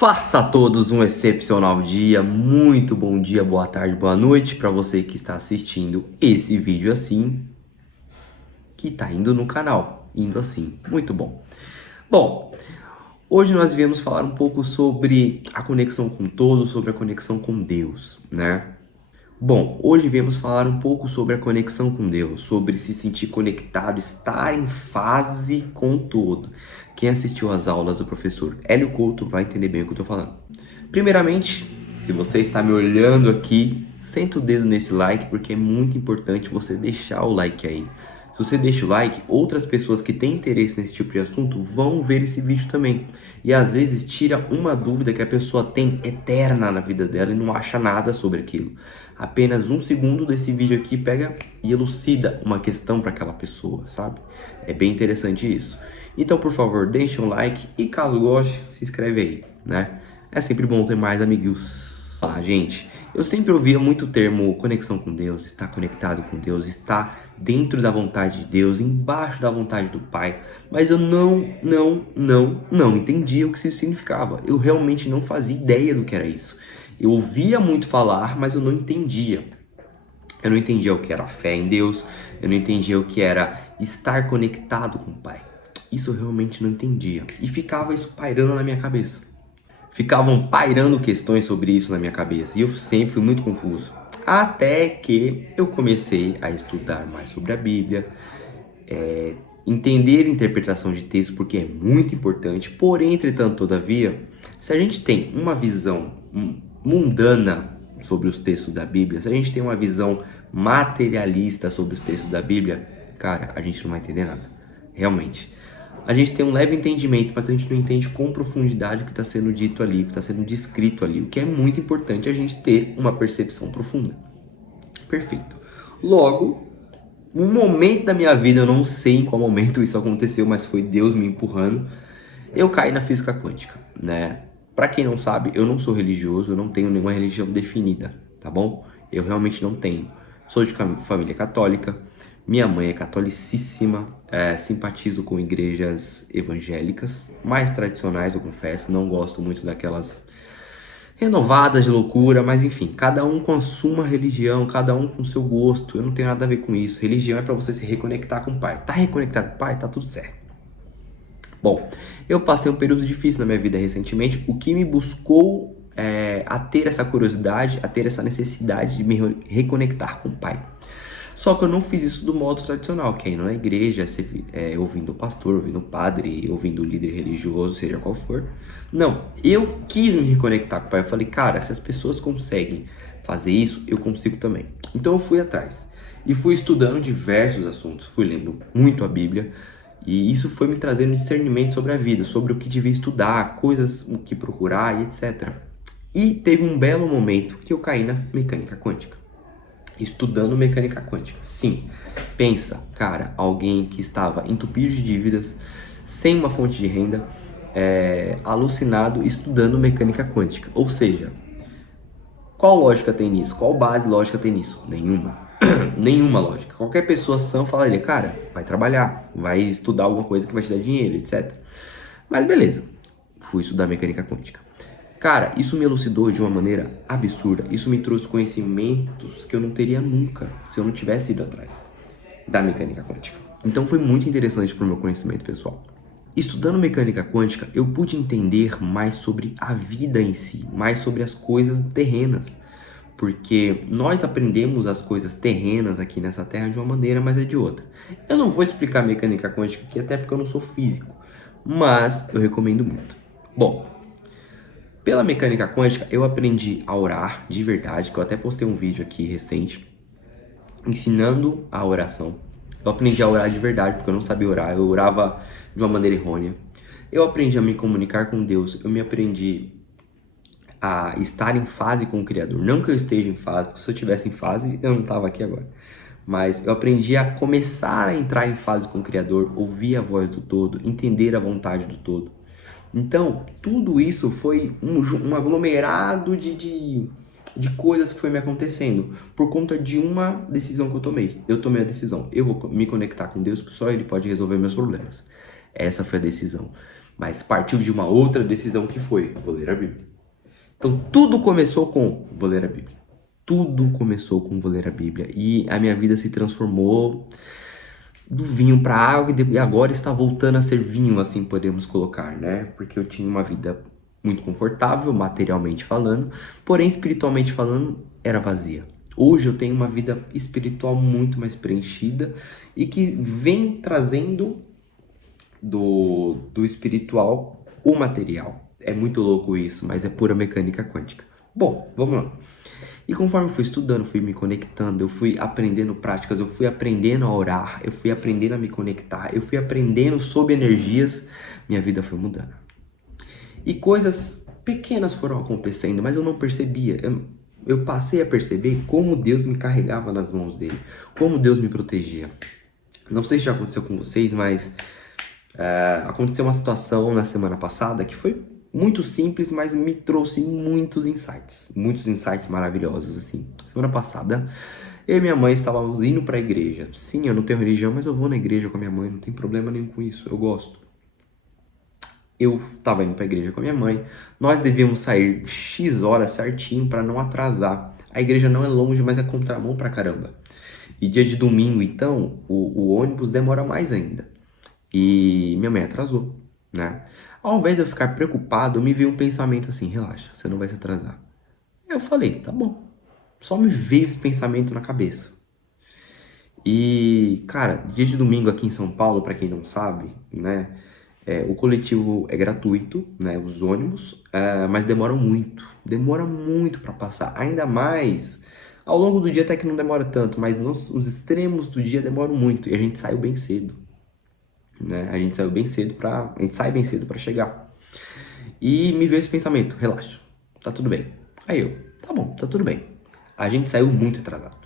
Faça a todos um excepcional dia, muito bom dia, boa tarde, boa noite para você que está assistindo esse vídeo assim, que tá indo no canal, indo assim, muito bom. Bom, hoje nós viemos falar um pouco sobre a conexão com todo, sobre a conexão com Deus, né? Bom, hoje viemos falar um pouco sobre a conexão com Deus, sobre se sentir conectado, estar em fase com todo. Quem assistiu às aulas do professor Hélio Couto vai entender bem o que eu estou falando. Primeiramente, se você está me olhando aqui, senta o dedo nesse like, porque é muito importante você deixar o like aí. Se você deixa o like, outras pessoas que têm interesse nesse tipo de assunto vão ver esse vídeo também. E às vezes tira uma dúvida que a pessoa tem eterna na vida dela e não acha nada sobre aquilo. Apenas um segundo desse vídeo aqui pega e elucida uma questão para aquela pessoa, sabe? É bem interessante isso. Então, por favor, deixa um like e caso goste, se inscreve aí, né? É sempre bom ter mais amigos. Ah, gente, eu sempre ouvia muito o termo conexão com Deus, estar conectado com Deus, estar dentro da vontade de Deus, embaixo da vontade do Pai, mas eu não entendia o que isso significava. Eu realmente não fazia ideia do que era isso. Eu ouvia muito falar, mas eu não entendia. Eu não entendia o que era fé em Deus, eu não entendia o que era estar conectado com o Pai. Isso eu realmente não entendia. E ficava isso pairando na minha cabeça. Ficavam pairando questões sobre isso na minha cabeça. E eu sempre fui muito confuso. Até que eu comecei a estudar mais sobre a Bíblia, entender a interpretação de texto, porque é muito importante. Porém, entretanto, todavia, se a gente tem uma visão mundana sobre os textos da Bíblia, se a gente tem uma visão materialista sobre os textos da Bíblia, cara, a gente não vai entender nada. Realmente. A gente tem um leve entendimento, mas a gente não entende com profundidade o que está sendo dito ali, o que está sendo descrito ali, o que é muito importante a gente ter uma percepção profunda. Perfeito. Logo, um momento da minha vida, eu não sei em qual momento isso aconteceu, mas foi Deus me empurrando, eu caí na física quântica, né? Pra quem não sabe, eu não sou religioso, eu não tenho nenhuma religião definida, tá bom? Eu realmente não tenho. Sou de família católica, minha mãe é catolicíssima, simpatizo com igrejas evangélicas, mais tradicionais, eu confesso, não gosto muito daquelas renovadas de loucura, mas enfim, cada um com a sua religião, cada um com o seu gosto, eu não tenho nada a ver com isso. Religião é pra você se reconectar com o Pai. Tá reconectado com o Pai? Tá tudo certo. Bom, eu passei um período difícil na minha vida recentemente, o que me buscou a ter essa curiosidade, a ter essa necessidade de me reconectar com o Pai. Só que eu não fiz isso do modo tradicional, que é indo na igreja, ouvindo o pastor, ouvindo o padre, ouvindo o líder religioso, seja qual for. Não, eu quis me reconectar com o Pai. Eu falei, cara, se as pessoas conseguem fazer isso, eu consigo também. Então eu fui atrás e fui estudando diversos assuntos, fui lendo muito a Bíblia, e isso foi me trazendo discernimento sobre a vida, sobre o que devia estudar, coisas o que procurar e etc. E teve um belo momento que eu caí na mecânica quântica. Estudando mecânica quântica. Sim, pensa, cara, alguém que estava entupido de dívidas, sem uma fonte de renda, alucinado, estudando mecânica quântica. Ou seja, qual lógica tem nisso? Qual base lógica tem nisso? Nenhuma. Nenhuma lógica. Qualquer pessoa sã falaria, cara, vai trabalhar, vai estudar alguma coisa que vai te dar dinheiro, etc. Mas beleza, fui estudar mecânica quântica. Cara, isso me elucidou de uma maneira absurda. Isso me trouxe conhecimentos que eu não teria nunca se eu não tivesse ido atrás da mecânica quântica. Então foi muito interessante para o meu conhecimento pessoal. Estudando mecânica quântica, eu pude entender mais sobre a vida em si, mais sobre as coisas terrenas. Porque nós aprendemos as coisas terrenas aqui nessa Terra de uma maneira, mas é de outra. Eu não vou explicar mecânica quântica aqui, até porque eu não sou físico, mas eu recomendo muito. Bom, pela mecânica quântica, eu aprendi a orar de verdade, que eu até postei um vídeo aqui recente, ensinando a oração. Eu aprendi a orar de verdade, porque eu não sabia orar, eu orava de uma maneira errônea. Eu aprendi a me comunicar com Deus, eu me aprendi a estar em fase com o Criador. Não que eu esteja em fase, porque se eu estivesse em fase, eu não estava aqui agora. Mas eu aprendi a começar a entrar em fase com o Criador, ouvir a voz do todo, entender a vontade do todo. Então, tudo isso foi um aglomerado de coisas que foi me acontecendo por conta de uma decisão que eu tomei. Eu tomei a decisão, eu vou me conectar com Deus, porque só Ele pode resolver meus problemas. Essa foi a decisão. mas partiu de uma outra decisão que foi, vou ler a Bíblia. Então tudo começou com, vou ler a Bíblia. Tudo começou com vou ler a Bíblia. E a minha vida se transformou do vinho para água e agora está voltando a ser vinho, assim podemos colocar, né? Porque eu tinha uma vida muito confortável, materialmente falando, porém espiritualmente falando, era vazia. Hoje eu tenho uma vida espiritual muito mais preenchida e que vem trazendo do espiritual o material. É muito louco isso, mas é pura mecânica quântica. Bom, vamos lá. E conforme eu fui estudando, fui me conectando, eu fui aprendendo práticas, eu fui aprendendo a orar, eu fui aprendendo a me conectar, eu fui aprendendo sobre energias, minha vida foi mudando. E coisas pequenas foram acontecendo, mas eu não percebia. Eu passei a perceber como Deus me carregava nas mãos dele, como Deus me protegia. Não sei se já aconteceu com vocês, mas aconteceu uma situação na semana passada que foi muito simples, mas me trouxe muitos insights maravilhosos, assim. Semana passada, eu e minha mãe estávamos indo para a igreja. Sim, eu não tenho religião, mas eu vou na igreja com a minha mãe, não tem problema nenhum com isso, eu gosto. Eu estava indo para a igreja com a minha mãe, nós devíamos sair X horas certinho para não atrasar. A igreja não é longe, mas é contramão pra caramba. E dia de domingo, então, o ônibus demora mais ainda. E minha mãe atrasou, né? Ao invés de eu ficar preocupado, me veio um pensamento assim, relaxa, você não vai se atrasar. Eu falei, tá bom. Só me veio esse pensamento na cabeça. E, cara, dia de domingo aqui em São Paulo, pra quem não sabe, né? O coletivo é gratuito, né? Os ônibus, mas demora muito pra passar. Ainda mais, ao longo do dia até que não demora tanto, mas nos extremos do dia demora muito. E a gente saiu bem cedo. Né? A gente sai bem cedo para chegar. E me veio esse pensamento, relaxa, tá tudo bem. Aí eu, tá bom, tá tudo bem. A gente saiu muito atrasado.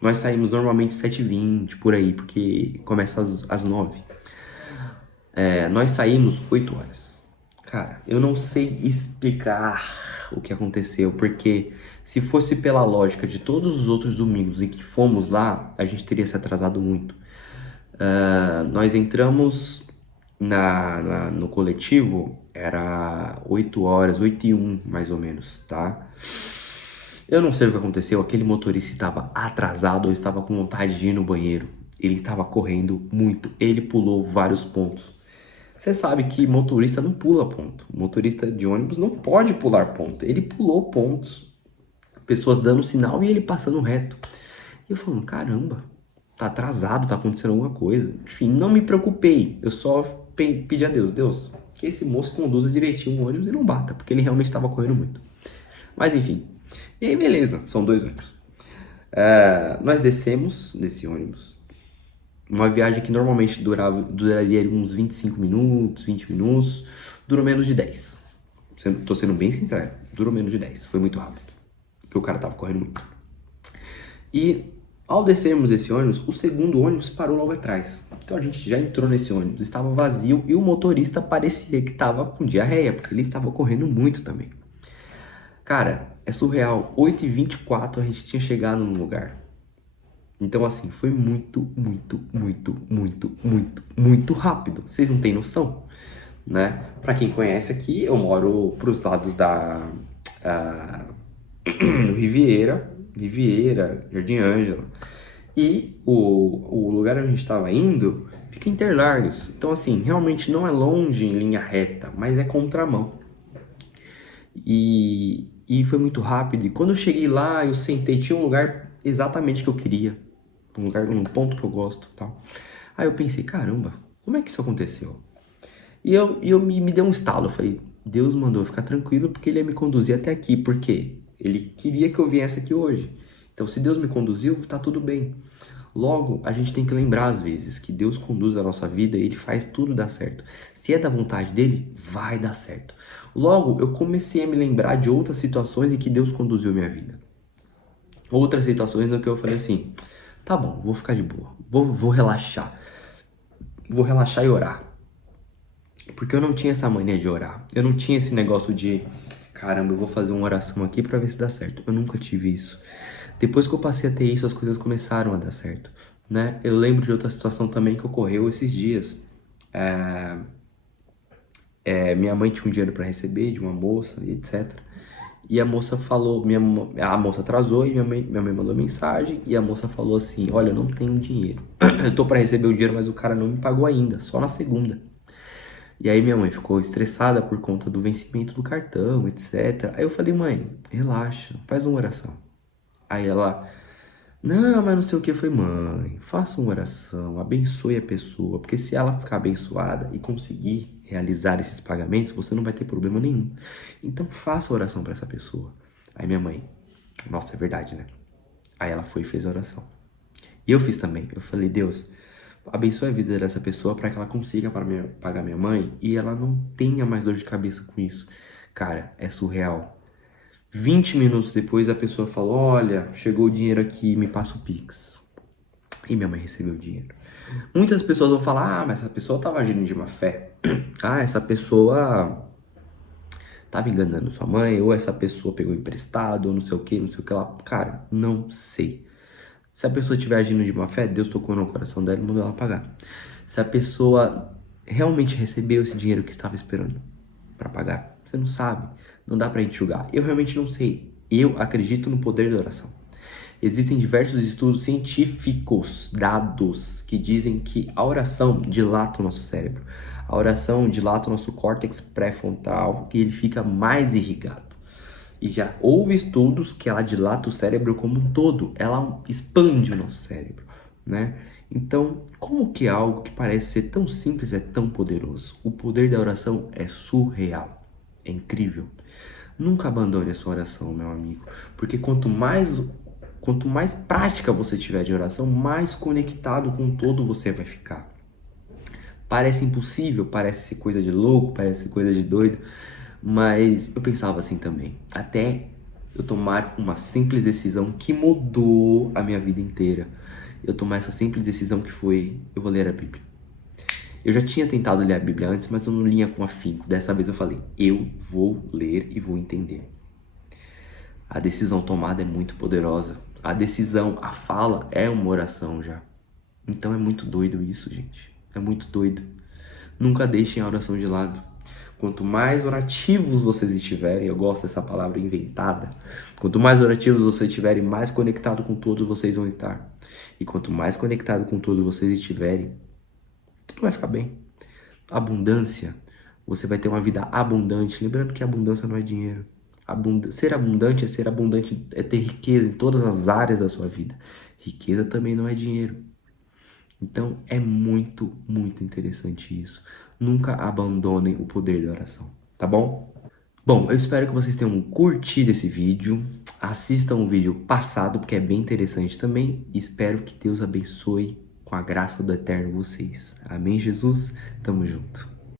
Nós saímos normalmente 7h20, por aí, porque começa às 9. Nós saímos 8 horas. Cara, eu não sei explicar o que aconteceu, porque se fosse pela lógica de todos os outros domingos em que fomos lá, a gente teria se atrasado muito. Nós entramos no coletivo, era 8 horas, 8h01 mais ou menos, tá? Eu não sei o que aconteceu, aquele motorista estava atrasado ou estava com vontade de ir no banheiro. Ele estava correndo muito, ele pulou vários pontos. Você sabe que motorista não pula ponto, motorista de ônibus não pode pular ponto. Ele pulou pontos, pessoas dando sinal e ele passando reto. E eu falando, caramba, tá atrasado, tá acontecendo alguma coisa. Enfim, não me preocupei. Eu só pedi a Deus, que esse moço conduza direitinho o ônibus e não bata, porque ele realmente estava correndo muito. Mas enfim. E aí, beleza, são 2 ônibus. Nós descemos desse ônibus. Uma viagem que normalmente duraria uns 25 minutos, 20 minutos. Durou menos de 10. Tô sendo bem sincero, durou menos de 10. Foi muito rápido, porque o cara tava correndo muito. E ao descermos esse ônibus, o segundo ônibus parou logo atrás. Então a gente já entrou nesse ônibus, estava vazio e o motorista parecia que estava com diarreia, porque ele estava correndo muito também. Cara, é surreal. 8h24 a gente tinha chegado no lugar. Então assim, foi muito rápido. Vocês não têm noção, né? Pra quem conhece aqui, eu moro pros lados da Riviera, Jardim Ângela. E o lugar onde a gente estava indo fica em Interlagos. Então, assim, realmente não é longe em linha reta, mas é contramão. E foi muito rápido. E quando eu cheguei lá, eu sentei, tinha um lugar exatamente que eu queria. Um ponto que eu gosto e tal. Aí eu pensei, caramba, como é que isso aconteceu? E me deu um estalo. Eu falei, Deus mandou eu ficar tranquilo porque ele ia me conduzir até aqui. Por quê? Ele queria que eu viesse aqui hoje. Então, se Deus me conduziu, tá tudo bem. Logo, a gente tem que lembrar às vezes que Deus conduz a nossa vida e Ele faz tudo dar certo. Se é da vontade dEle, vai dar certo. Logo, eu comecei a me lembrar de outras situações em que Deus conduziu a minha vida. Outras situações no que eu falei assim, tá bom, vou ficar de boa, vou relaxar. Vou relaxar e orar. Porque eu não tinha essa mania de orar. Eu não tinha esse negócio de, caramba, eu vou fazer uma oração aqui pra ver se dá certo. Eu nunca tive isso. Depois que eu passei a ter isso, as coisas começaram a dar certo, né? Eu lembro de outra situação também que ocorreu esses dias. minha mãe tinha um dinheiro para receber de uma moça e etc. E a moça falou, a moça atrasou e minha mãe mandou mensagem e a moça falou assim: olha, eu não tenho dinheiro. Eu tô para receber o dinheiro, mas o cara não me pagou ainda, só na segunda. E aí minha mãe ficou estressada por conta do vencimento do cartão, etc. Aí eu falei: mãe, relaxa, faz uma oração. Aí ela: não, mas não sei o que. Eu falei: mãe, faça uma oração, abençoe a pessoa, porque se ela ficar abençoada e conseguir realizar esses pagamentos, você não vai ter problema nenhum. Então faça a oração para essa pessoa. Aí minha mãe: nossa, é verdade, né? Aí ela foi e fez a oração. E eu fiz também. Eu falei: Deus, abençoe a vida dessa pessoa para que ela consiga pagar minha mãe e ela não tenha mais dor de cabeça com isso. Cara, é surreal. 20 minutos depois a pessoa falou: olha, chegou o dinheiro aqui, me passa o Pix. E minha mãe recebeu o dinheiro. Muitas pessoas vão falar: ah, mas essa pessoa estava agindo de má fé. Ah, essa pessoa estava enganando sua mãe, ou essa pessoa pegou emprestado, ou não sei o que, não sei o que lá. Cara, não sei. Se a pessoa estiver agindo de má fé, Deus tocou no coração dela e mandou ela pagar. Se a pessoa realmente recebeu esse dinheiro que estava esperando para pagar, você não sabe. Não dá pra gente julgar. Eu realmente não sei. Eu acredito no poder da oração. Existem diversos estudos científicos, dados, que dizem que a oração dilata o nosso cérebro. A oração dilata o nosso córtex pré-frontal, que ele fica mais irrigado. E já houve estudos que ela dilata o cérebro como um todo, ela expande o nosso cérebro, né? Então, como que algo que parece ser tão simples é tão poderoso? O poder da oração é surreal, é incrível. Nunca abandone a sua oração, meu amigo, porque quanto mais prática você tiver de oração, mais conectado com todo você vai ficar. Parece impossível, parece ser coisa de louco, parece ser coisa de doido, mas eu pensava assim também, até eu tomar uma simples decisão que mudou a minha vida inteira. Eu tomar essa simples decisão que foi: eu vou ler a Bíblia. Eu já tinha tentado ler a Bíblia antes, mas eu não lia com afinco. Dessa vez eu falei: eu vou ler e vou entender. A decisão tomada é muito poderosa. A decisão, a fala é uma oração já. Então é muito doido isso, gente. É muito doido. Nunca deixem a oração de lado. Quanto mais orativos vocês estiverem, eu gosto dessa palavra inventada. Quanto mais orativos vocês estiverem, mais conectado com todos vocês vão estar. E quanto mais conectado com todos vocês estiverem, tudo vai ficar bem. Abundância, você vai ter uma vida abundante. Lembrando que abundância não é dinheiro. Ser abundante é ter riqueza em todas as áreas da sua vida. Riqueza também não é dinheiro. Então é muito, muito interessante isso. Nunca abandonem o poder da oração, tá bom? Bom, eu espero que vocês tenham curtido esse vídeo. Assistam o vídeo passado, porque é bem interessante também. E espero que Deus abençoe com a graça do Eterno vocês. Amém, Jesus? Tamo junto.